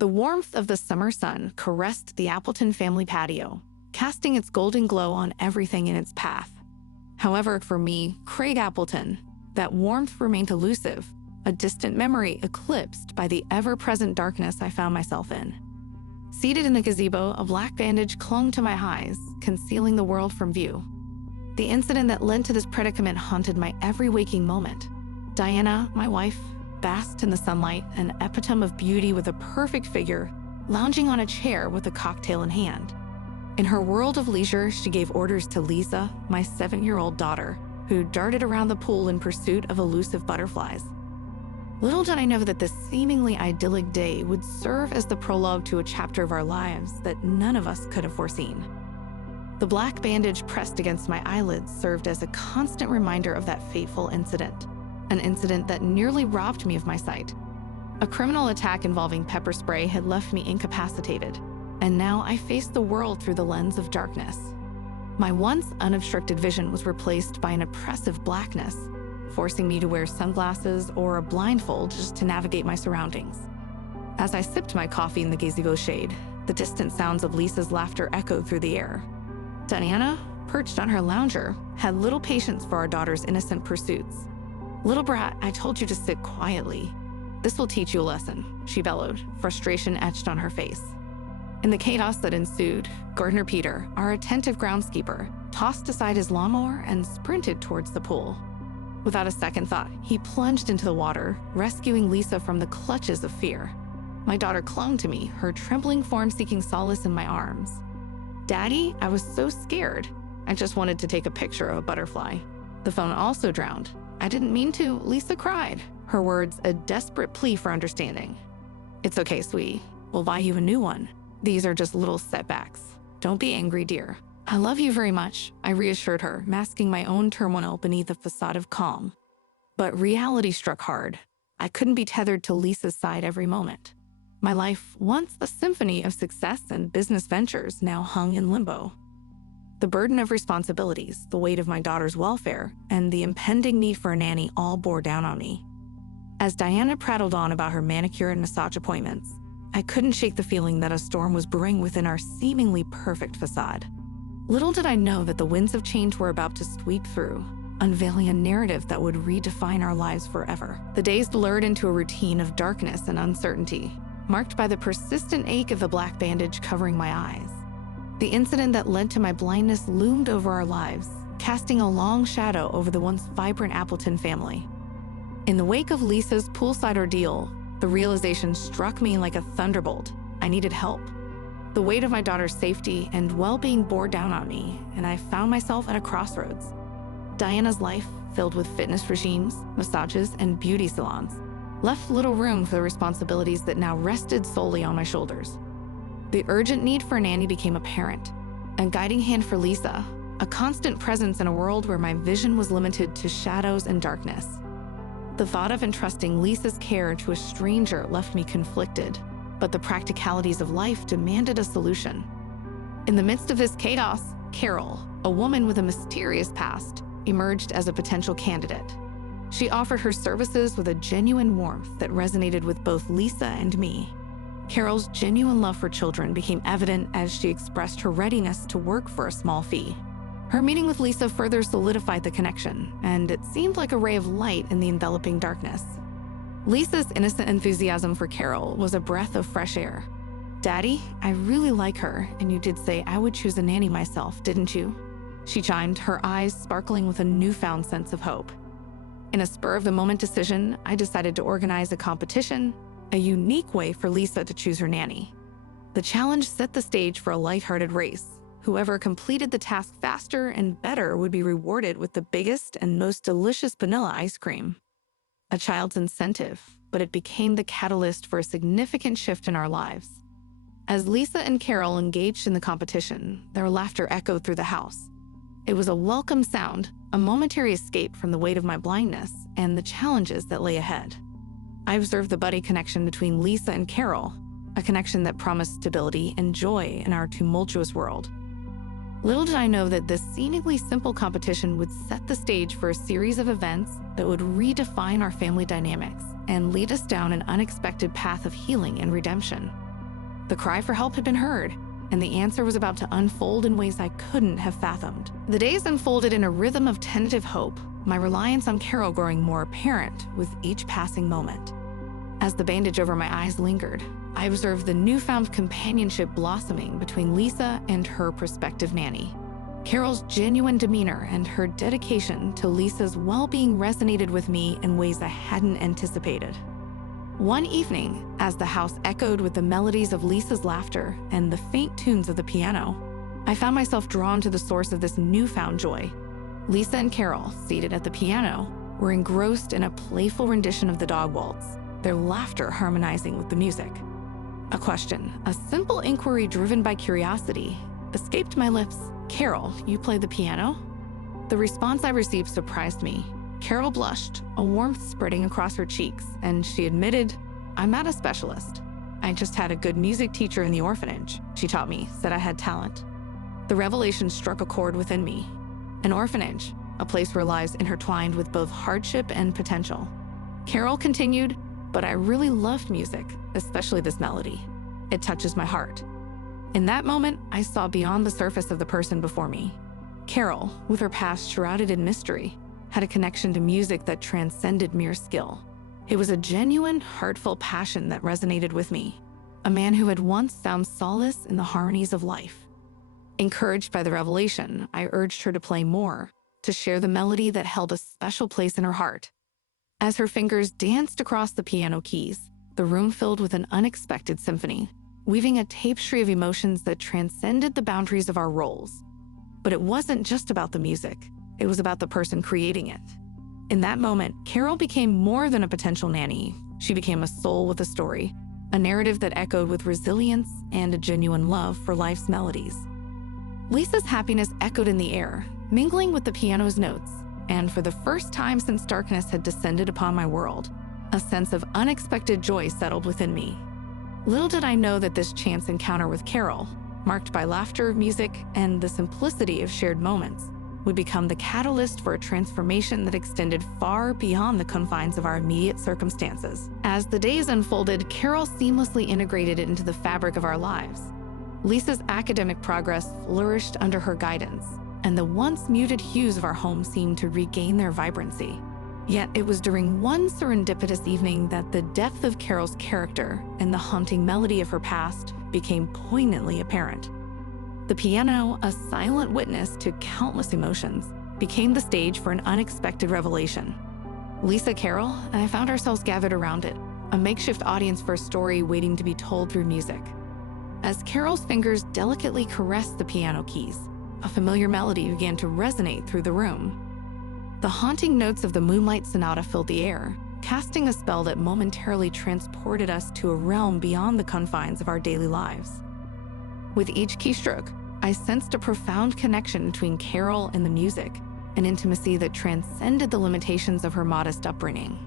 The warmth of the summer sun caressed the Appleton family patio, casting its golden glow on everything in its path. However, for me, Craig Appleton, that warmth remained elusive, a distant memory eclipsed by the ever-present darkness I found myself in. Seated in the gazebo, a black bandage clung to my eyes, concealing the world from view. The incident that led to this predicament haunted my every waking moment. Diana, my wife, basked in the sunlight, an epitome of beauty with a perfect figure, lounging on a chair with a cocktail in hand. In her world of leisure, she gave orders to Lisa, my 7-year-old daughter, who darted around the pool in pursuit of elusive butterflies. Little did I know that this seemingly idyllic day would serve as the prologue to a chapter of our lives that none of us could have foreseen. The black bandage pressed against my eyelids served as a constant reminder of that fateful incident, an incident that nearly robbed me of my sight. A criminal attack involving pepper spray had left me incapacitated, and now I faced the world through the lens of darkness. My once unobstructed vision was replaced by an oppressive blackness, forcing me to wear sunglasses or a blindfold just to navigate my surroundings. As I sipped my coffee in the gazebo shade, the distant sounds of Lisa's laughter echoed through the air. Diana, perched on her lounger, had little patience for our daughter's innocent pursuits. "Little brat, I told you to sit quietly. This will teach you a lesson," she bellowed, frustration etched on her face. In the chaos that ensued, Gardener Peter, our attentive groundskeeper, tossed aside his lawnmower and sprinted towards the pool. Without a second thought, he plunged into the water, rescuing Lisa from the clutches of fear. My daughter clung to me, her trembling form seeking solace in my arms. "Daddy, I was so scared. I just wanted to take a picture of a butterfly." The phone also drowned. "I didn't mean to," Lisa cried, her words a desperate plea for understanding. "It's okay, sweetie. We'll buy you a new one. These are just little setbacks. Don't be angry, dear." "I love you very much," I reassured her, masking my own turmoil beneath a facade of calm. But reality struck hard. I couldn't be tethered to Lisa's side every moment. My life, once a symphony of success and business ventures, now hung in limbo. The burden of responsibilities, the weight of my daughter's welfare, and the impending need for a nanny all bore down on me. As Diana prattled on about her manicure and massage appointments, I couldn't shake the feeling that a storm was brewing within our seemingly perfect facade. Little did I know that the winds of change were about to sweep through, unveiling a narrative that would redefine our lives forever. The days blurred into a routine of darkness and uncertainty, marked by the persistent ache of the black bandage covering my eyes. The incident that led to my blindness loomed over our lives, casting a long shadow over the once vibrant Appleton family. In the wake of Lisa's poolside ordeal, the realization struck me like a thunderbolt. I needed help. The weight of my daughter's safety and well-being bore down on me, and I found myself at a crossroads. Diana's life, filled with fitness regimes, massages, and beauty salons, left little room for the responsibilities that now rested solely on my shoulders. The urgent need for a nanny became apparent, a guiding hand for Lisa, a constant presence in a world where my vision was limited to shadows and darkness. The thought of entrusting Lisa's care to a stranger left me conflicted, but the practicalities of life demanded a solution. In the midst of this chaos, Carol, a woman with a mysterious past, emerged as a potential candidate. She offered her services with a genuine warmth that resonated with both Lisa and me. Carol's genuine love for children became evident as she expressed her readiness to work for a small fee. Her meeting with Lisa further solidified the connection, and it seemed like a ray of light in the enveloping darkness. Lisa's innocent enthusiasm for Carol was a breath of fresh air. "Daddy, I really like her, and you did say I would choose a nanny myself, didn't you?" She chimed, her eyes sparkling with a newfound sense of hope. In a spur-of-the-moment decision, I decided to organize a competition, a unique way for Lisa to choose her nanny. The challenge set the stage for a lighthearted race. Whoever completed the task faster and better would be rewarded with the biggest and most delicious vanilla ice cream. A child's incentive, but it became the catalyst for a significant shift in our lives. As Lisa and Carol engaged in the competition, their laughter echoed through the house. It was a welcome sound, a momentary escape from the weight of my blindness and the challenges that lay ahead. I observed the buddy connection between Lisa and Carol, a connection that promised stability and joy in our tumultuous world. Little did I know that this seemingly simple competition would set the stage for a series of events that would redefine our family dynamics and lead us down an unexpected path of healing and redemption. The cry for help had been heard, and the answer was about to unfold in ways I couldn't have fathomed. The days unfolded in a rhythm of tentative hope, my reliance on Carol growing more apparent with each passing moment. As the bandage over my eyes lingered, I observed the newfound companionship blossoming between Lisa and her prospective nanny. Carol's genuine demeanor and her dedication to Lisa's well-being resonated with me in ways I hadn't anticipated. One evening, as the house echoed with the melodies of Lisa's laughter and the faint tunes of the piano, I found myself drawn to the source of this newfound joy. Lisa and Carol, seated at the piano, were engrossed in a playful rendition of the dog waltz, their laughter harmonizing with the music. A question, a simple inquiry driven by curiosity, escaped my lips. "Carol, you play the piano?" The response I received surprised me. Carol blushed, a warmth spreading across her cheeks, and she admitted, "I'm not a specialist. I just had a good music teacher in the orphanage. She taught me, said I had talent." The revelation struck a chord within me. An orphanage, a place where lives intertwined with both hardship and potential. Carol continued, "But I really loved music, especially this melody. It touches my heart." In that moment, I saw beyond the surface of the person before me. Carol, with her past shrouded in mystery, had a connection to music that transcended mere skill. It was a genuine, heartfelt passion that resonated with me, a man who had once found solace in the harmonies of life. Encouraged by the revelation, I urged her to play more, to share the melody that held a special place in her heart. As her fingers danced across the piano keys, the room filled with an unexpected symphony, weaving a tapestry of emotions that transcended the boundaries of our roles. But it wasn't just about the music. It was about the person creating it. In that moment, Carol became more than a potential nanny. She became a soul with a story, a narrative that echoed with resilience and a genuine love for life's melodies. Lisa's happiness echoed in the air, mingling with the piano's notes, and for the first time since darkness had descended upon my world, a sense of unexpected joy settled within me. Little did I know that this chance encounter with Carol, marked by laughter, music, and the simplicity of shared moments, would become the catalyst for a transformation that extended far beyond the confines of our immediate circumstances. As the days unfolded, Carol seamlessly integrated it into the fabric of our lives. Lisa's academic progress flourished under her guidance, and the once muted hues of our home seemed to regain their vibrancy. Yet it was during one serendipitous evening that the depth of Carol's character and the haunting melody of her past became poignantly apparent. The piano, a silent witness to countless emotions, became the stage for an unexpected revelation. Lisa, Carol, and I found ourselves gathered around it, a makeshift audience for a story waiting to be told through music. As Carol's fingers delicately caressed the piano keys, a familiar melody began to resonate through the room. The haunting notes of the Moonlight Sonata filled the air, casting a spell that momentarily transported us to a realm beyond the confines of our daily lives. With each keystroke, I sensed a profound connection between Carol and the music, an intimacy that transcended the limitations of her modest upbringing.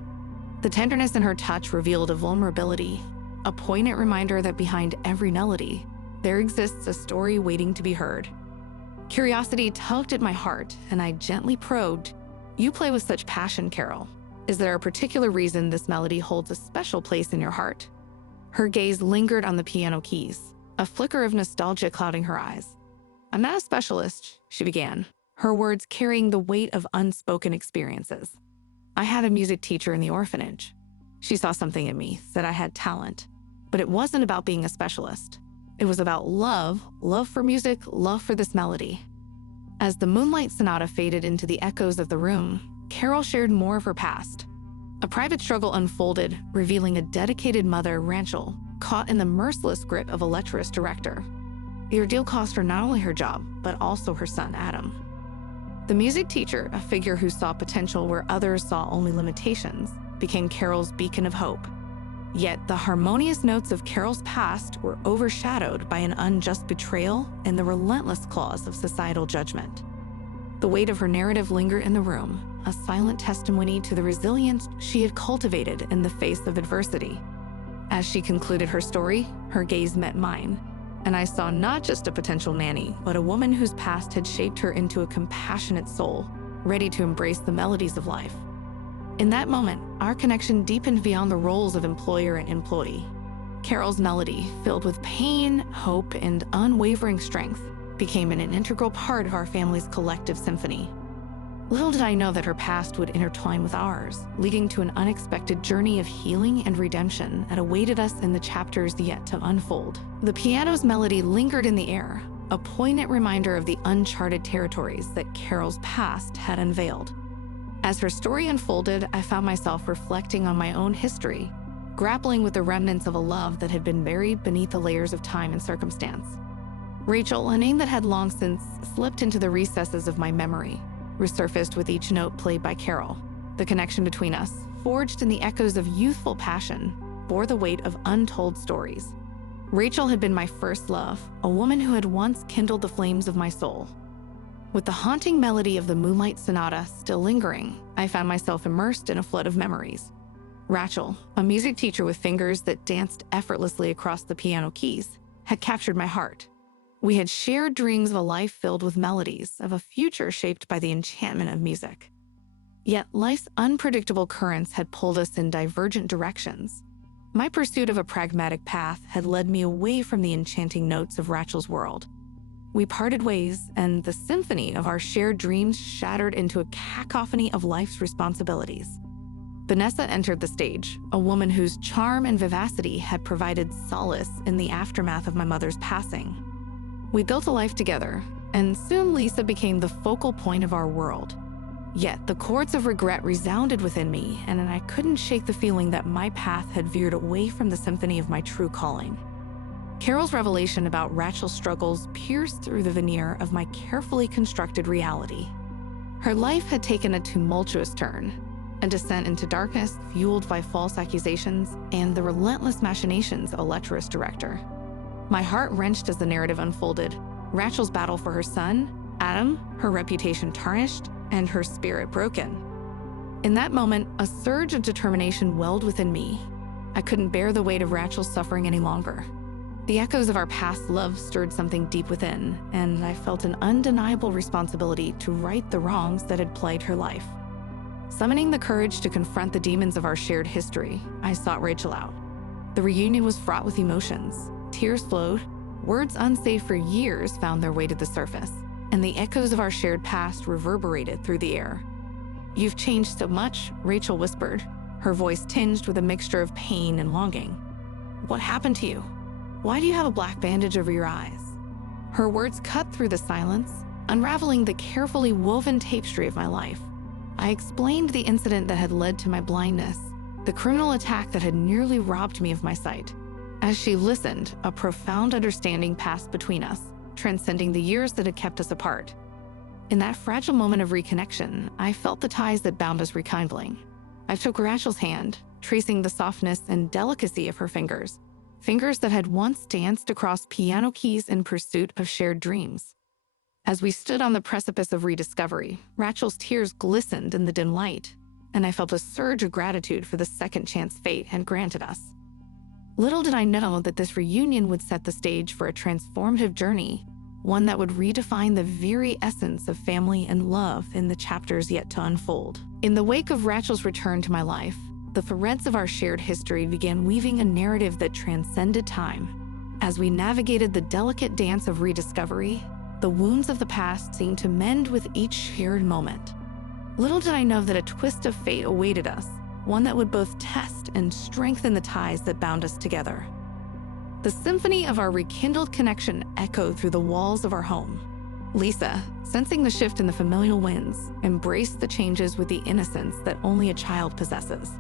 The tenderness in her touch revealed a vulnerability, a poignant reminder that behind every melody, there exists a story waiting to be heard. Curiosity tugged at my heart, and I gently probed, "You play with such passion, Carol. Is there a particular reason this melody holds a special place in your heart?" Her gaze lingered on the piano keys, a flicker of nostalgia clouding her eyes. "I'm not a specialist," she began, her words carrying the weight of unspoken experiences. "I had a music teacher in the orphanage. She saw something in me, said I had talent. But it wasn't about being a specialist. It was about love for music, love for this melody." As the Moonlight Sonata faded into the echoes of the room, Carol shared more of her past. A private struggle unfolded, revealing a dedicated mother, Rachel, caught in the merciless grip of a lecherous director. The ordeal cost her not only her job, but also her son, Adam. The music teacher, a figure who saw potential where others saw only limitations, became Carol's beacon of hope. Yet the harmonious notes of Carol's past were overshadowed by an unjust betrayal and the relentless claws of societal judgment. The weight of her narrative lingered in the room, a silent testimony to the resilience she had cultivated in the face of adversity. As she concluded her story, her gaze met mine, and I saw not just a potential nanny, but a woman whose past had shaped her into a compassionate soul, ready to embrace the melodies of life. In that moment, our connection deepened beyond the roles of employer and employee. Carol's melody, filled with pain, hope, and unwavering strength, became an integral part of our family's collective symphony. Little did I know that her past would intertwine with ours, leading to an unexpected journey of healing and redemption that awaited us in the chapters yet to unfold. The piano's melody lingered in the air, a poignant reminder of the uncharted territories that Carol's past had unveiled. As her story unfolded, I found myself reflecting on my own history, grappling with the remnants of a love that had been buried beneath the layers of time and circumstance. Rachel, a name that had long since slipped into the recesses of my memory, resurfaced with each note played by Carol. The connection between us, forged in the echoes of youthful passion, bore the weight of untold stories. Rachel had been my first love, a woman who had once kindled the flames of my soul. With the haunting melody of the Moonlight Sonata still lingering, I found myself immersed in a flood of memories. Rachel, a music teacher with fingers that danced effortlessly across the piano keys, had captured my heart. We had shared dreams of a life filled with melodies, of a future shaped by the enchantment of music. Yet life's unpredictable currents had pulled us in divergent directions. My pursuit of a pragmatic path had led me away from the enchanting notes of Rachel's world. We parted ways, and the symphony of our shared dreams shattered into a cacophony of life's responsibilities. Vanessa entered the stage, a woman whose charm and vivacity had provided solace in the aftermath of my mother's passing. We built a life together, and soon Lisa became the focal point of our world. Yet the chords of regret resounded within me, and I couldn't shake the feeling that my path had veered away from the symphony of my true calling. Carol's revelation about Rachel's struggles pierced through the veneer of my carefully constructed reality. Her life had taken a tumultuous turn, a descent into darkness fueled by false accusations and the relentless machinations of a lecherous director. My heart wrenched as the narrative unfolded. Rachel's battle for her son, Adam, her reputation tarnished, and her spirit broken. In that moment, a surge of determination welled within me. I couldn't bear the weight of Rachel's suffering any longer. The echoes of our past love stirred something deep within, and I felt an undeniable responsibility to right the wrongs that had plagued her life. Summoning the courage to confront the demons of our shared history, I sought Rachel out. The reunion was fraught with emotions. Tears flowed, words unsafe for years found their way to the surface, and the echoes of our shared past reverberated through the air. "You've changed so much," Rachel whispered, her voice tinged with a mixture of pain and longing. "What happened to you? Why do you have a black bandage over your eyes?" Her words cut through the silence, unraveling the carefully woven tapestry of my life. I explained the incident that had led to my blindness, the criminal attack that had nearly robbed me of my sight. As she listened, a profound understanding passed between us, transcending the years that had kept us apart. In that fragile moment of reconnection, I felt the ties that bound us rekindling. I took Rachel's hand, tracing the softness and delicacy of her fingers that had once danced across piano keys in pursuit of shared dreams. As we stood on the precipice of rediscovery, Rachel's tears glistened in the dim light, and I felt a surge of gratitude for the second chance fate had granted us. Little did I know that this reunion would set the stage for a transformative journey, one that would redefine the very essence of family and love in the chapters yet to unfold. In the wake of Rachel's return to my life, the threads of our shared history began weaving a narrative that transcended time. As we navigated the delicate dance of rediscovery, the wounds of the past seemed to mend with each shared moment. Little did I know that a twist of fate awaited us, one that would both test and strengthen the ties that bound us together. The symphony of our rekindled connection echoed through the walls of our home. Lisa, sensing the shift in the familial winds, embraced the changes with the innocence that only a child possesses.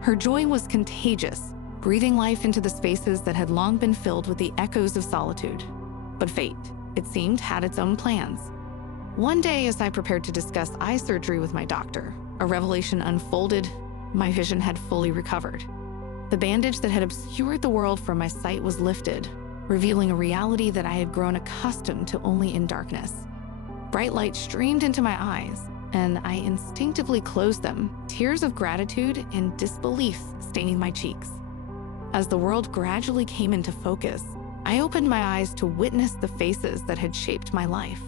Her joy was contagious, breathing life into the spaces that had long been filled with the echoes of solitude. But fate, it seemed, had its own plans. One day, as I prepared to discuss eye surgery with my doctor, a revelation unfolded. My vision had fully recovered. The bandage that had obscured the world from my sight was lifted, revealing a reality that I had grown accustomed to only in darkness. Bright light streamed into my eyes, and I instinctively closed them, tears of gratitude and disbelief staining my cheeks. As the world gradually came into focus, I opened my eyes to witness the faces that had shaped my life.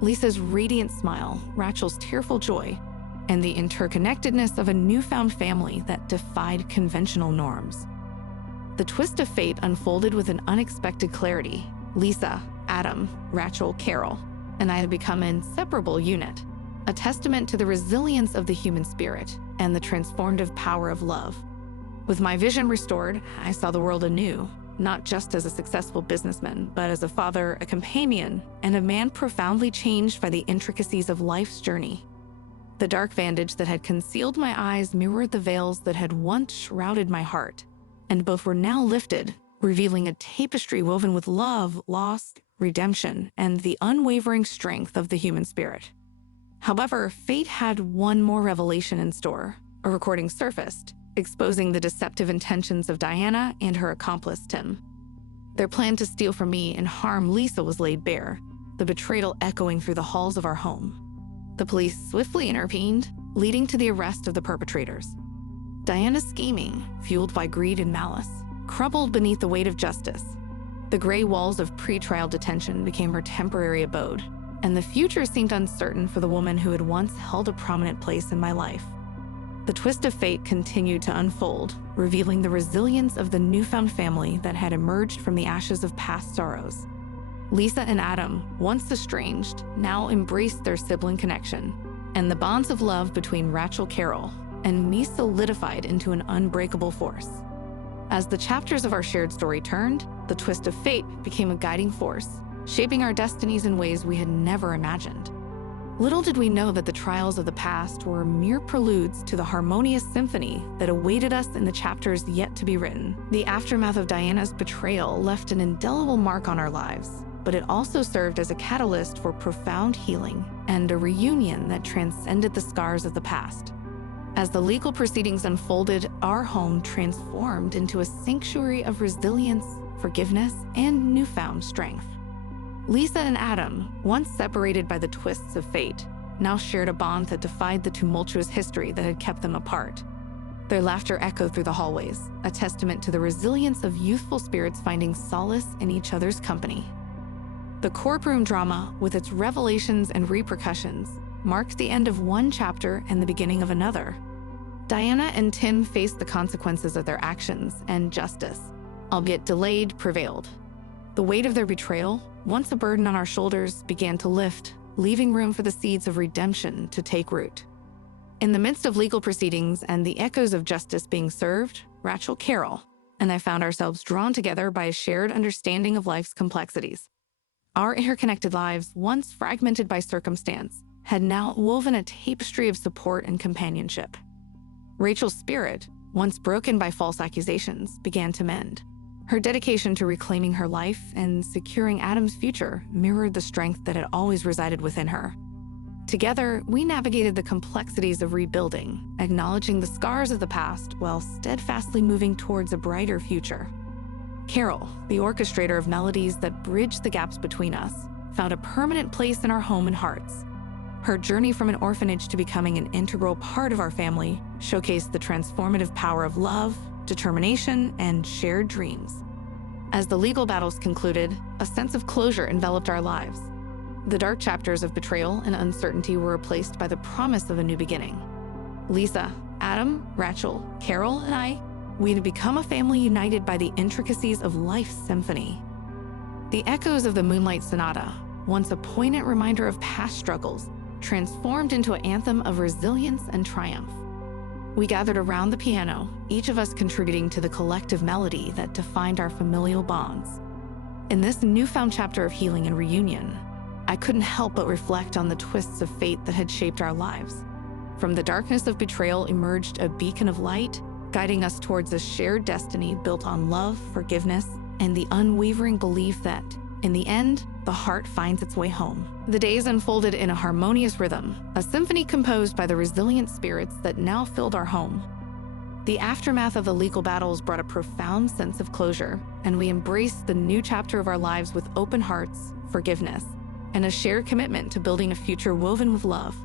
Lisa's radiant smile, Rachel's tearful joy, and the interconnectedness of a newfound family that defied conventional norms. The twist of fate unfolded with an unexpected clarity. Lisa, Adam, Rachel, Carol, and I had become an inseparable unit, a testament to the resilience of the human spirit and the transformative power of love. With my vision restored, I saw the world anew, not just as a successful businessman, but as a father, a companion, and a man profoundly changed by the intricacies of life's journey. The dark bandage that had concealed my eyes mirrored the veils that had once shrouded my heart, and both were now lifted, revealing a tapestry woven with love, loss, redemption, and the unwavering strength of the human spirit. However, fate had one more revelation in store. A recording surfaced, exposing the deceptive intentions of Diana and her accomplice, Tim. Their plan to steal from me and harm Lisa was laid bare, the betrayal echoing through the halls of our home. The police swiftly intervened, leading to the arrest of the perpetrators. Diana's scheming, fueled by greed and malice, crumbled beneath the weight of justice. The gray walls of pretrial detention became her temporary abode, and the future seemed uncertain for the woman who had once held a prominent place in my life. The twist of fate continued to unfold, revealing the resilience of the newfound family that had emerged from the ashes of past sorrows. Lisa and Adam, once estranged, now embraced their sibling connection, and the bonds of love between Rachel, Carol, and me solidified into an unbreakable force. As the chapters of our shared story turned, the twist of fate became a guiding force, shaping our destinies in ways we had never imagined. Little did we know that the trials of the past were mere preludes to the harmonious symphony that awaited us in the chapters yet to be written. The aftermath of Diana's betrayal left an indelible mark on our lives, but it also served as a catalyst for profound healing and a reunion that transcended the scars of the past. As the legal proceedings unfolded, our home transformed into a sanctuary of resilience, forgiveness, and newfound strength. Lisa and Adam, once separated by the twists of fate, now shared a bond that defied the tumultuous history that had kept them apart. Their laughter echoed through the hallways, a testament to the resilience of youthful spirits finding solace in each other's company. The courtroom drama, with its revelations and repercussions, marked the end of one chapter and the beginning of another. Diana and Tim faced the consequences of their actions, and justice, albeit delayed, prevailed. The weight of their betrayal, once a burden on our shoulders, began to lift, leaving room for the seeds of redemption to take root. In the midst of legal proceedings and the echoes of justice being served, Rachel, Carol, and I found ourselves drawn together by a shared understanding of life's complexities. Our interconnected lives, once fragmented by circumstance, had now woven a tapestry of support and companionship. Rachel's spirit, once broken by false accusations, began to mend. Her dedication to reclaiming her life and securing Adam's future mirrored the strength that had always resided within her. Together, we navigated the complexities of rebuilding, acknowledging the scars of the past while steadfastly moving towards a brighter future. Carol, the orchestrator of melodies that bridged the gaps between us, found a permanent place in our home and hearts. Her journey from an orphanage to becoming an integral part of our family showcased the transformative power of love, determination, and shared dreams. As the legal battles concluded, a sense of closure enveloped our lives. The dark chapters of betrayal and uncertainty were replaced by the promise of a new beginning. Lisa, Adam, Rachel, Carol, and I, we had become a family united by the intricacies of life's symphony. The echoes of the Moonlight Sonata, once a poignant reminder of past struggles, transformed into an anthem of resilience and triumph. We gathered around the piano, each of us contributing to the collective melody that defined our familial bonds. In this newfound chapter of healing and reunion, I couldn't help but reflect on the twists of fate that had shaped our lives. From the darkness of betrayal emerged a beacon of light, guiding us towards a shared destiny built on love, forgiveness, and the unwavering belief that, in the end, the heart finds its way home. The days unfolded in a harmonious rhythm, a symphony composed by the resilient spirits that now filled our home. The aftermath of the legal battles brought a profound sense of closure, and we embraced the new chapter of our lives with open hearts, forgiveness, and a shared commitment to building a future woven with love.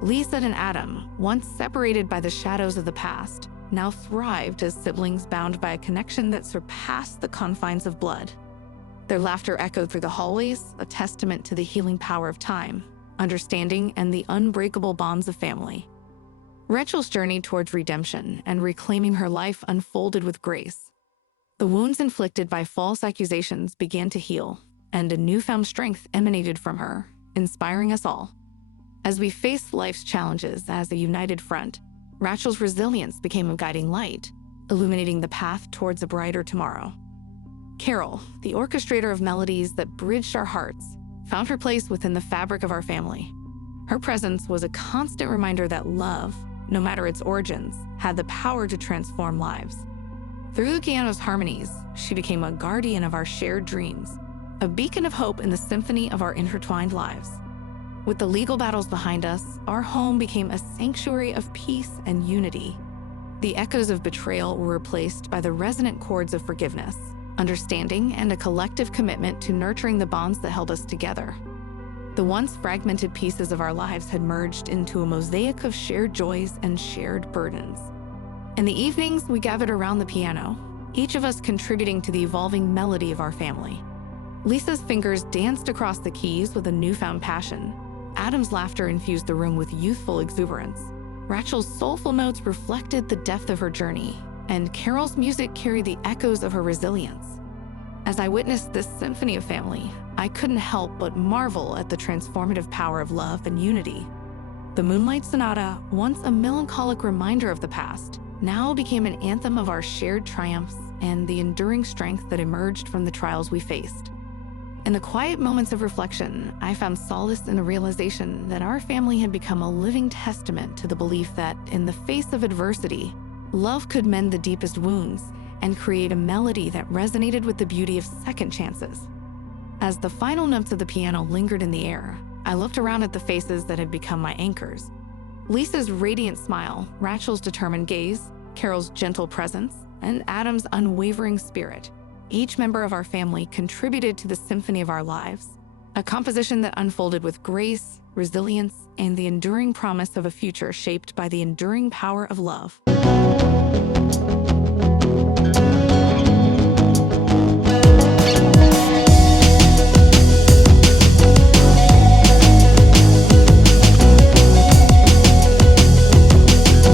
Lisa and Adam, once separated by the shadows of the past, now thrived as siblings bound by a connection that surpassed the confines of blood. Their laughter echoed through the hallways, a testament to the healing power of time, understanding, and the unbreakable bonds of family. Rachel's journey towards redemption and reclaiming her life unfolded with grace. The wounds inflicted by false accusations began to heal, and a newfound strength emanated from her, inspiring us all. As we faced life's challenges as a united front, Rachel's resilience became a guiding light, illuminating the path towards a brighter tomorrow. Carol, the orchestrator of melodies that bridged our hearts, found her place within the fabric of our family. Her presence was a constant reminder that love, no matter its origins, had the power to transform lives. Through the piano's harmonies, she became a guardian of our shared dreams, a beacon of hope in the symphony of our intertwined lives. With the legal battles behind us, our home became a sanctuary of peace and unity. The echoes of betrayal were replaced by the resonant chords of forgiveness, understanding, and a collective commitment to nurturing the bonds that held us together. The once fragmented pieces of our lives had merged into a mosaic of shared joys and shared burdens. In the evenings, we gathered around the piano, each of us contributing to the evolving melody of our family. Lisa's fingers danced across the keys with a newfound passion. Adam's laughter infused the room with youthful exuberance. Rachel's soulful notes reflected the depth of her journey, and Carol's music carried the echoes of her resilience. As I witnessed this symphony of family, I couldn't help but marvel at the transformative power of love and unity. The Moonlight Sonata, once a melancholic reminder of the past, now became an anthem of our shared triumphs and the enduring strength that emerged from the trials we faced. In the quiet moments of reflection, I found solace in the realization that our family had become a living testament to the belief that, in the face of adversity, love could mend the deepest wounds and create a melody that resonated with the beauty of second chances. As the final notes of the piano lingered in the air, I looked around at the faces that had become my anchors. Lisa's radiant smile, Rachel's determined gaze, Carol's gentle presence, and Adam's unwavering spirit. Each member of our family contributed to the symphony of our lives, a composition that unfolded with grace, resilience, and the enduring promise of a future shaped by the enduring power of love.